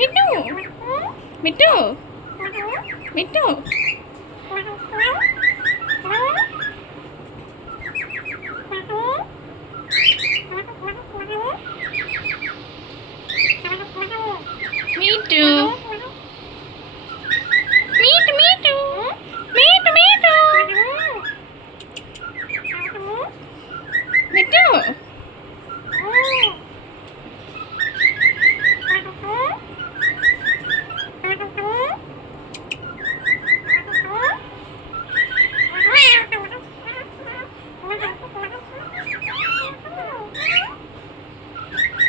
মিঠু মিঠু মিঠু মিঠু মিঠু মিঠু মিঠু মিঠু মিঠু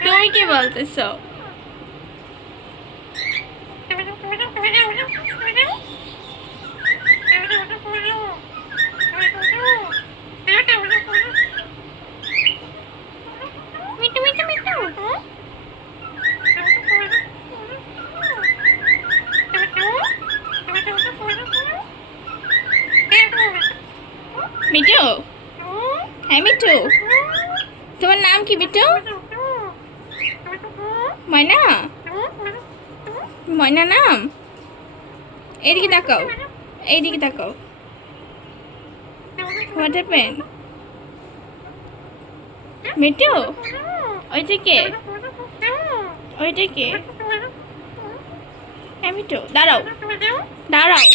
তুমি কি বলতেছো? মিঠু মিঠু মিঠু মিঠু হ্যাঁ মিঠু তোমার নাম কি মিঠু? ময়না ময়না নাম? এইদিকে তাকাও এইদিকে তাকাও হোয়াট হ্যাপেন মিঠু ওইটা কে ওইটা কে হ্যাঁ মিঠু দাঁড়াও দাঁড়াও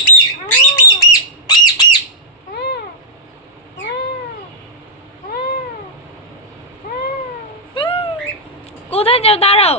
কোথায় যাও দাঁড়াও